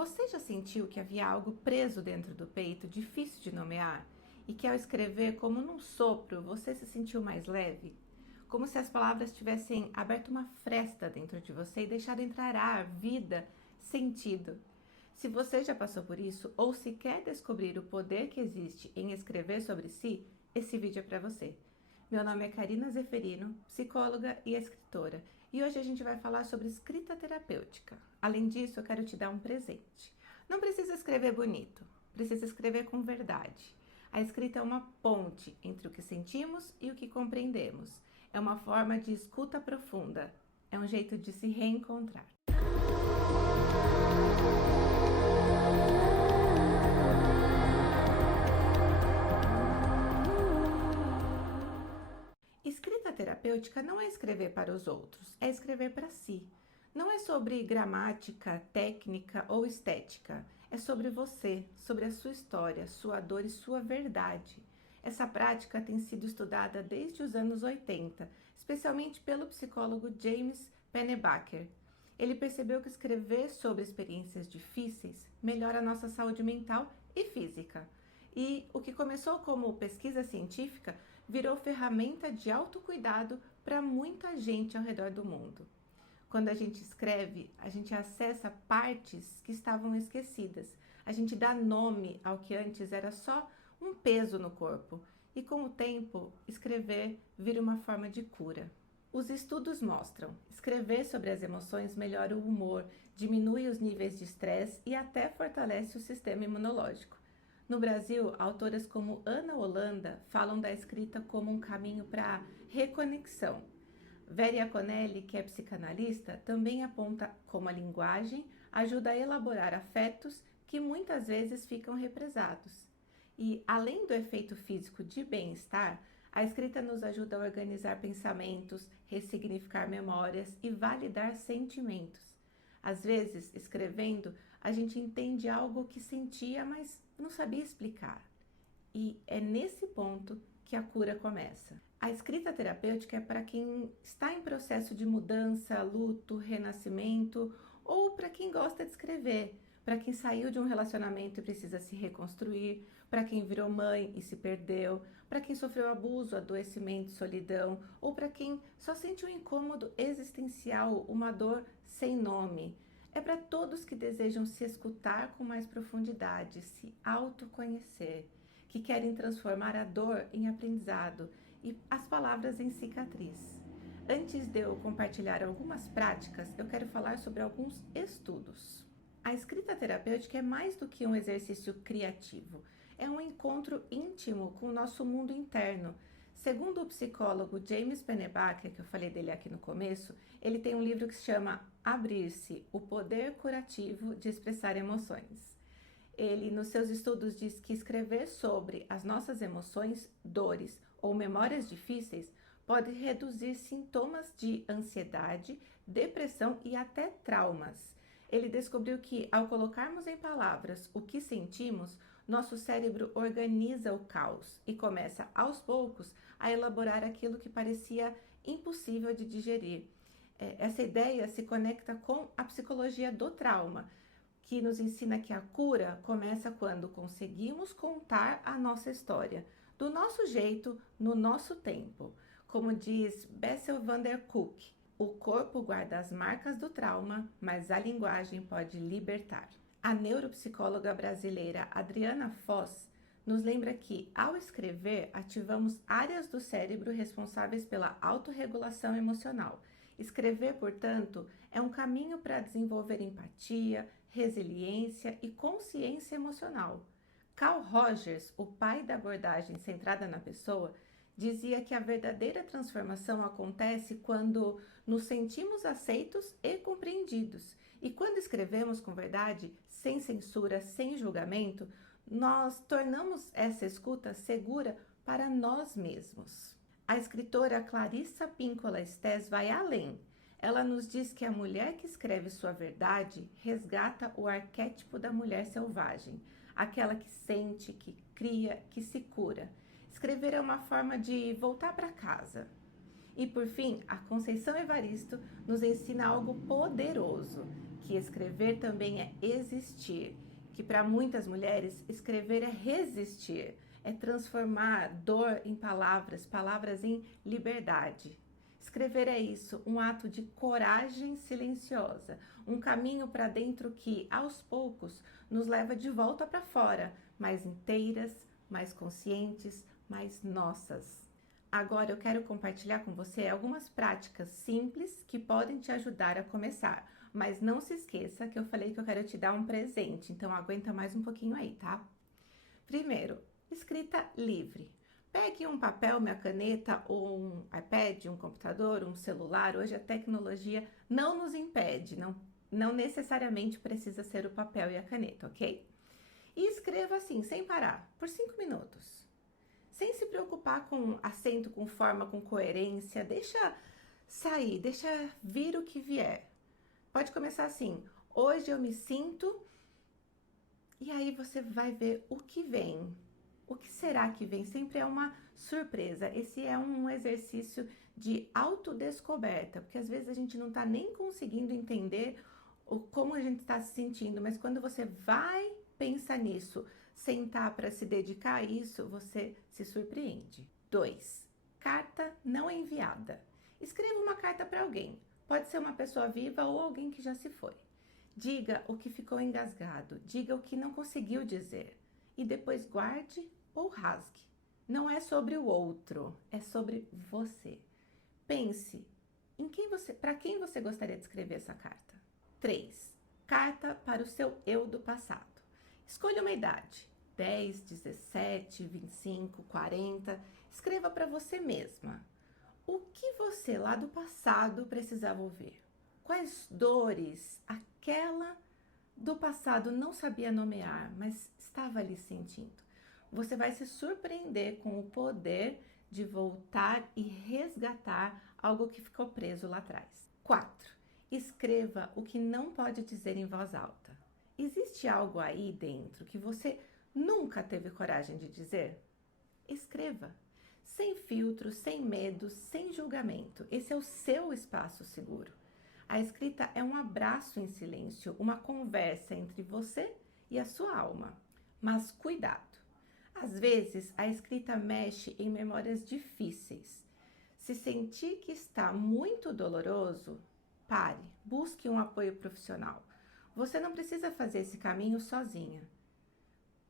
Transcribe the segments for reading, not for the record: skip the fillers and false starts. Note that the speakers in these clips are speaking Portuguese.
Você já sentiu que havia algo preso dentro do peito, difícil de nomear? E que ao escrever, como num sopro, você se sentiu mais leve? Como se as palavras tivessem aberto uma fresta dentro de você e deixado entrar ar, vida, sentido. Se você já passou por isso ou se quer descobrir o poder que existe em escrever sobre si, esse vídeo é para você. Meu nome é Karina Zeferino, psicóloga e escritora, e hoje a gente vai falar sobre escrita terapêutica. Além disso, eu quero te dar um presente. Não precisa escrever bonito, precisa escrever com verdade. A escrita é uma ponte entre o que sentimos e o que compreendemos. É uma forma de escuta profunda, é um jeito de se reencontrar. Escrita terapêutica não é escrever para os outros, é escrever para si. Não é sobre gramática, técnica ou estética. É sobre você, sobre a sua história, sua dor e sua verdade. Essa prática tem sido estudada desde os anos 80, especialmente pelo psicólogo James Pennebaker. Ele percebeu que escrever sobre experiências difíceis melhora a nossa saúde mental e física. E o que começou como pesquisa científica virou ferramenta de autocuidado para muita gente ao redor do mundo. Quando a gente escreve, a gente acessa partes que estavam esquecidas. A gente dá nome ao que antes era só um peso no corpo. E com o tempo, escrever vira uma forma de cura. Os estudos mostram, escrever sobre as emoções melhora o humor, diminui os níveis de estresse e até fortalece o sistema imunológico. No Brasil, autoras como Ana Holanda falam da escrita como um caminho para reconexão. Vera Iaconelli, que é psicanalista, também aponta como a linguagem ajuda a elaborar afetos que muitas vezes ficam represados. E, além do efeito físico de bem-estar, a escrita nos ajuda a organizar pensamentos, ressignificar memórias e validar sentimentos. Às vezes, escrevendo, a gente entende algo que sentia, mas não sabia explicar. E é nesse ponto que a cura começa. A escrita terapêutica é para quem está em processo de mudança, luto, renascimento, ou para quem gosta de escrever, para quem saiu de um relacionamento e precisa se reconstruir, para quem virou mãe e se perdeu, para quem sofreu abuso, adoecimento, solidão, ou para quem só sente um incômodo existencial, uma dor sem nome. É para todos que desejam se escutar com mais profundidade, se autoconhecer, que querem transformar a dor em aprendizado e as palavras em cicatriz. Antes de eu compartilhar algumas práticas, eu quero falar sobre alguns estudos. A escrita terapêutica é mais do que um exercício criativo, é um encontro íntimo com o nosso mundo interno. Segundo o psicólogo James Pennebaker, que eu falei dele aqui no começo, ele tem um livro que se chama Abrir-se, o poder curativo de expressar emoções. Ele, nos seus estudos, diz que escrever sobre as nossas emoções, dores ou memórias difíceis pode reduzir sintomas de ansiedade, depressão e até traumas. Ele descobriu que, ao colocarmos em palavras o que sentimos, nosso cérebro organiza o caos e começa, aos poucos, a elaborar aquilo que parecia impossível de digerir. Essa ideia se conecta com a psicologia do trauma, que nos ensina que a cura começa quando conseguimos contar a nossa história, do nosso jeito, no nosso tempo. Como diz Bessel van der Kolk, o corpo guarda as marcas do trauma, mas a linguagem pode libertar. A neuropsicóloga brasileira Adriana Foz nos lembra que, ao escrever, ativamos áreas do cérebro responsáveis pela autorregulação emocional. Escrever, portanto, é um caminho para desenvolver empatia, resiliência e consciência emocional. Carl Rogers, o pai da abordagem centrada na pessoa, dizia que a verdadeira transformação acontece quando nos sentimos aceitos e compreendidos. E quando escrevemos com verdade, sem censura, sem julgamento, nós tornamos essa escuta segura para nós mesmos. A escritora Clarissa Pinkola Estés vai além. Ela nos diz que a mulher que escreve sua verdade resgata o arquétipo da mulher selvagem, aquela que sente, que cria, que se cura. Escrever é uma forma de voltar para casa. E por fim, a Conceição Evaristo nos ensina algo poderoso, que escrever também é existir, que para muitas mulheres escrever é resistir, é transformar dor em palavras, palavras em liberdade. Escrever é isso, um ato de coragem silenciosa, um caminho para dentro que, aos poucos, nos leva de volta para fora, mais inteiras, mais conscientes, mais nossas. Agora eu quero compartilhar com você algumas práticas simples que podem te ajudar a começar. Mas não se esqueça que eu falei que eu quero te dar um presente, então aguenta mais um pouquinho aí, tá? Primeiro, escrita livre. Pegue um papel, uma caneta ou um iPad, um computador, um celular. Hoje a tecnologia não nos impede, não necessariamente precisa ser o papel e a caneta, ok? E escreva assim, sem parar, por 5 minutos. Sem se preocupar com acento, com forma, com coerência. Deixa sair, deixa vir o que vier. Pode começar assim, hoje eu me sinto, e aí você vai ver o que vem. O que será que vem? Sempre é uma surpresa. Esse é um exercício de autodescoberta, porque às vezes a gente não está nem conseguindo entender como a gente está se sentindo, mas quando você vai pensar nisso, sentar para se dedicar a isso, você se surpreende. 2. Carta não enviada. Escreva uma carta para alguém. Pode ser uma pessoa viva ou alguém que já se foi. Diga o que ficou engasgado, diga o que não conseguiu dizer e depois guarde ou rasgue. Não é sobre o outro, é sobre você. Pense em para quem você gostaria de escrever essa carta. 3. Carta para o seu eu do passado. Escolha uma idade, 10, 17, 25, 40. Escreva para você mesma. O que você lá do passado precisava ouvir? Quais dores aquela do passado não sabia nomear, mas estava ali sentindo? Você vai se surpreender com o poder de voltar e resgatar algo que ficou preso lá atrás. 4. Escreva o que não pode dizer em voz alta. Existe algo aí dentro que você nunca teve coragem de dizer? Escreva. Sem filtro, sem medo, sem julgamento. Esse é o seu espaço seguro. A escrita é um abraço em silêncio, uma conversa entre você e a sua alma. Mas cuidado! Às vezes, a escrita mexe em memórias difíceis. Se sentir que está muito doloroso, pare, busque um apoio profissional. Você não precisa fazer esse caminho sozinha.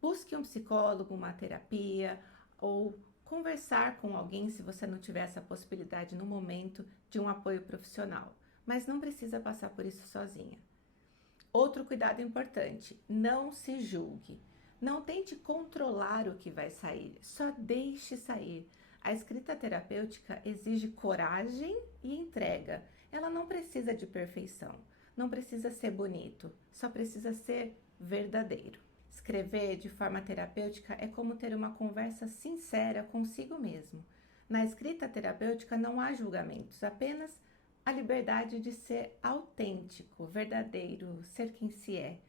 Busque um psicólogo, uma terapia ou conversar com alguém se você não tiver essa possibilidade no momento de um apoio profissional. Mas não precisa passar por isso sozinha. Outro cuidado importante, não se julgue. Não tente controlar o que vai sair, só deixe sair. A escrita terapêutica exige coragem e entrega. Ela não precisa de perfeição, não precisa ser bonito, só precisa ser verdadeiro. Escrever de forma terapêutica é como ter uma conversa sincera consigo mesmo. Na escrita terapêutica não há julgamentos, apenas a liberdade de ser autêntico, verdadeiro, ser quem se é.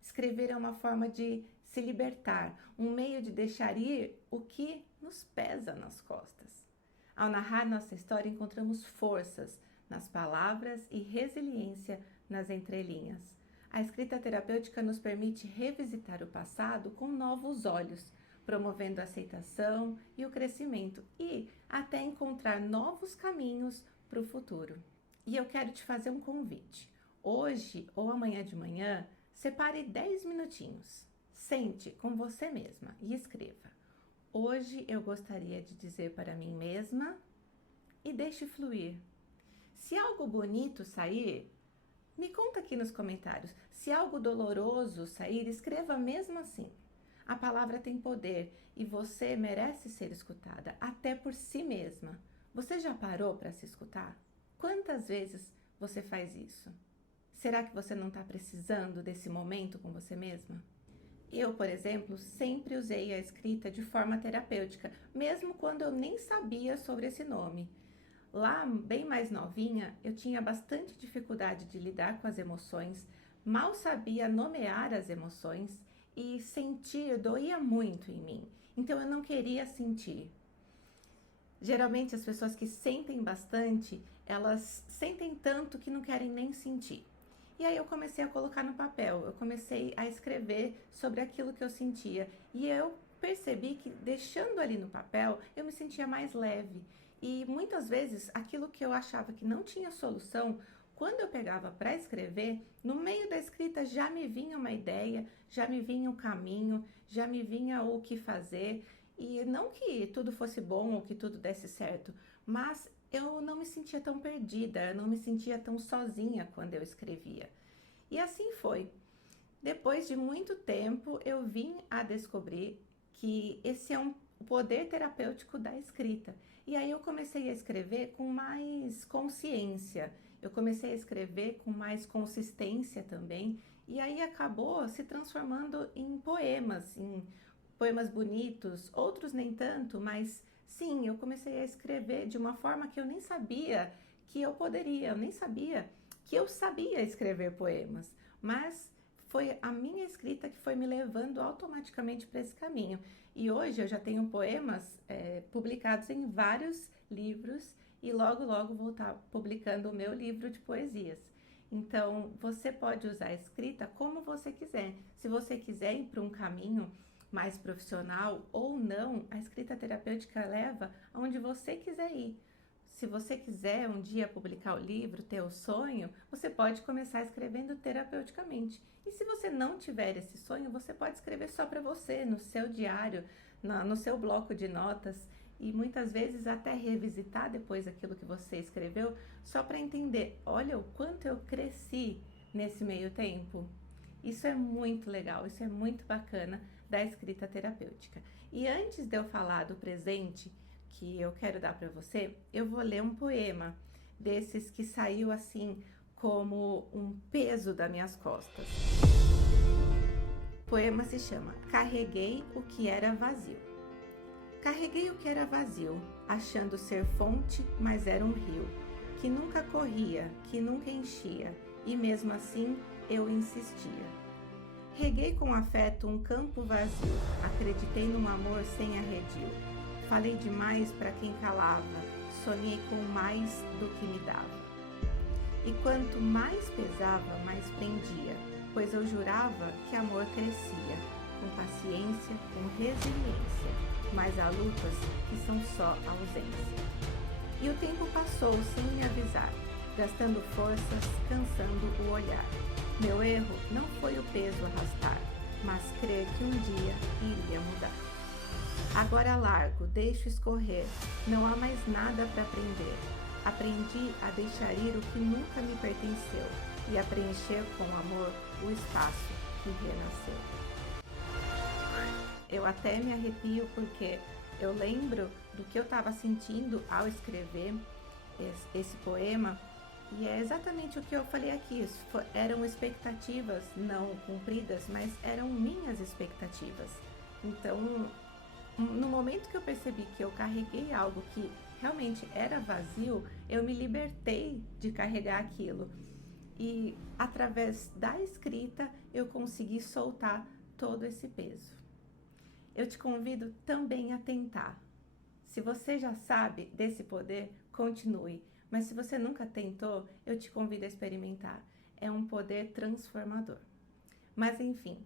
Escrever é uma forma de se libertar, um meio de deixar ir o que nos pesa nas costas. Ao narrar nossa história, encontramos forças nas palavras e resiliência nas entrelinhas. A escrita terapêutica nos permite revisitar o passado com novos olhos, promovendo a aceitação e o crescimento e até encontrar novos caminhos para o futuro. E eu quero te fazer um convite. Hoje ou amanhã de manhã, separe 10 minutinhos. Sente com você mesma e escreva. Hoje eu gostaria de dizer para mim mesma e deixe fluir. Se algo bonito sair, me conta aqui nos comentários. Se algo doloroso sair, escreva mesmo assim. A palavra tem poder e você merece ser escutada, até por si mesma. Você já parou para se escutar? Quantas vezes você faz isso? Será que você não está precisando desse momento com você mesma? Eu, por exemplo, sempre usei a escrita de forma terapêutica, mesmo quando eu nem sabia sobre esse nome. Lá, bem mais novinha, eu tinha bastante dificuldade de lidar com as emoções, mal sabia nomear as emoções e sentir doía muito em mim. Então eu não queria sentir. Geralmente as pessoas que sentem bastante, elas sentem tanto que não querem nem sentir. E aí eu comecei a colocar no papel, eu comecei a escrever sobre aquilo que eu sentia. E eu percebi que deixando ali no papel, eu me sentia mais leve. E muitas vezes aquilo que eu achava que não tinha solução, quando eu pegava para escrever, no meio da escrita já me vinha uma ideia, já me vinha o caminho, já me vinha o que fazer. E não que tudo fosse bom ou que tudo desse certo, mas eu não me sentia tão perdida, eu não me sentia tão sozinha quando eu escrevia. E assim foi. Depois de muito tempo, eu vim a descobrir que esse é um poder terapêutico da escrita. E aí eu comecei a escrever com mais consciência, eu comecei a escrever com mais consistência também, e aí acabou se transformando em poemas bonitos, outros nem tanto, mas sim, eu comecei a escrever de uma forma que eu nem sabia que eu poderia, eu nem sabia que eu sabia escrever poemas, mas foi a minha escrita que foi me levando automaticamente para esse caminho. E hoje eu já tenho poemas publicados em vários livros e logo, logo vou estar publicando o meu livro de poesias. Então, você pode usar a escrita como você quiser. Se você quiser ir para um caminho mais profissional ou não, a escrita terapêutica leva aonde você quiser ir. Se você quiser um dia publicar o livro, ter o sonho, você pode começar escrevendo terapeuticamente. E se você não tiver esse sonho, você pode escrever só para você, no seu diário, no seu bloco de notas e muitas vezes até revisitar depois aquilo que você escreveu, só para entender, olha o quanto eu cresci nesse meio tempo. Isso é muito legal, isso é muito bacana da escrita terapêutica. E antes de eu falar do presente que eu quero dar para você, eu vou ler um poema desses que saiu assim como um peso das minhas costas. O poema se chama Carreguei o que era vazio. Carreguei o que era vazio, achando ser fonte, mas era um rio, que nunca corria, que nunca enchia, e mesmo assim eu insistia. Reguei com afeto um campo vazio, acreditei num amor sem arredio. Falei demais para quem calava, sonhei com mais do que me dava. E quanto mais pesava, mais prendia, pois eu jurava que amor crescia, com paciência, com resiliência, mas há lutas que são só ausência. E o tempo passou sem me avisar, gastando forças, cansando o olhar. Meu erro não foi o peso arrastar, mas crer que um dia iria mudar. Agora largo, deixo escorrer, não há mais nada para aprender. Aprendi a deixar ir o que nunca me pertenceu e a preencher com amor o espaço que renasceu. Eu até me arrepio porque eu lembro do que eu estava sentindo ao escrever esse poema. E é exatamente o que eu falei aqui, eram expectativas não cumpridas, mas eram minhas expectativas. Então, no momento que eu percebi que eu carreguei algo que realmente era vazio, eu me libertei de carregar aquilo. E através da escrita, eu consegui soltar todo esse peso. Eu te convido também a tentar. Se você já sabe desse poder, continue. Mas se você nunca tentou, eu te convido a experimentar. É um poder transformador. Mas enfim,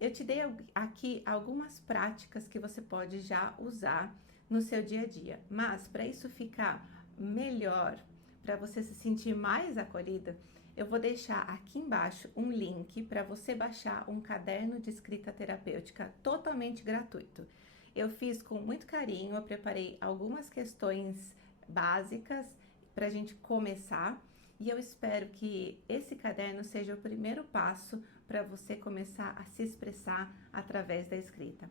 eu te dei aqui algumas práticas que você pode já usar no seu dia a dia. Mas para isso ficar melhor, para você se sentir mais acolhida, eu vou deixar aqui embaixo um link para você baixar um caderno de escrita terapêutica totalmente gratuito. Eu fiz com muito carinho, eu preparei algumas questões básicas para a gente começar e eu espero que esse caderno seja o primeiro passo para você começar a se expressar através da escrita.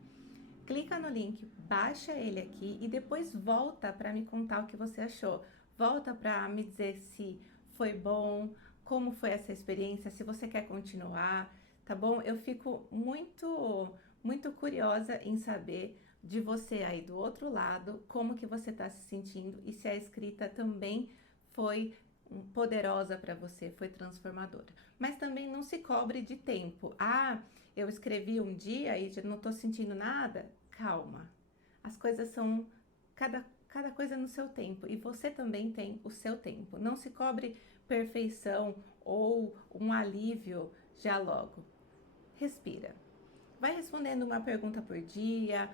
Clica no link, baixa ele aqui e depois volta para me contar o que você achou. Volta para me dizer se foi bom, como foi essa experiência, se você quer continuar, tá bom? Eu fico muito curiosa em saber de você aí do outro lado, como que você está se sentindo e se a escrita também foi poderosa para você, foi transformadora. Mas também não se cobre de tempo. Ah, eu escrevi um dia e já não estou sentindo nada. Calma. As coisas são cada coisa no seu tempo e você também tem o seu tempo. Não se cobre perfeição ou um alívio já logo. Respira. Vai respondendo uma pergunta por dia,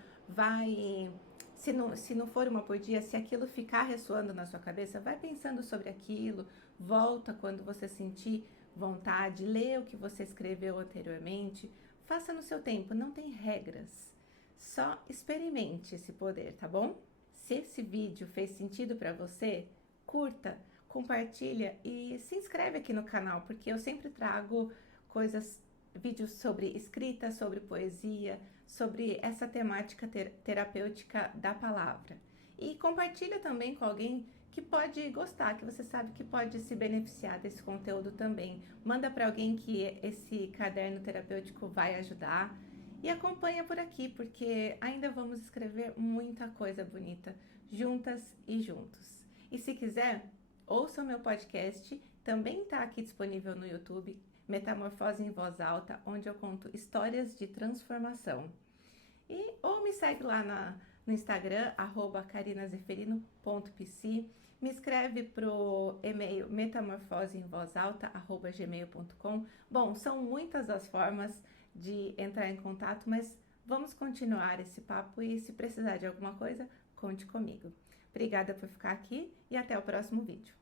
se não for uma por dia, se aquilo ficar ressoando na sua cabeça, vai pensando sobre aquilo, volta quando você sentir vontade, lê o que você escreveu anteriormente, faça no seu tempo, não tem regras. Só experimente esse poder, tá bom? Se esse vídeo fez sentido para você, curta, compartilha e se inscreve aqui no canal, porque eu sempre trago vídeos sobre escrita, sobre poesia, sobre essa temática terapêutica da palavra. E compartilha também com alguém que pode gostar, que você sabe que pode se beneficiar desse conteúdo também. Manda para alguém que esse caderno terapêutico vai ajudar. E acompanha por aqui, porque ainda vamos escrever muita coisa bonita, juntas e juntos. E se quiser, ouça o meu podcast, também está aqui disponível no YouTube, Metamorfose em Voz Alta, onde eu conto histórias de transformação. Ou me segue lá no Instagram, @carinazeferino.pc. Me escreve pro e-mail metamorfoseemvozalta@gmail.com. Bom, são muitas as formas de entrar em contato, mas vamos continuar esse papo e se precisar de alguma coisa, conte comigo. Obrigada por ficar aqui e até o próximo vídeo.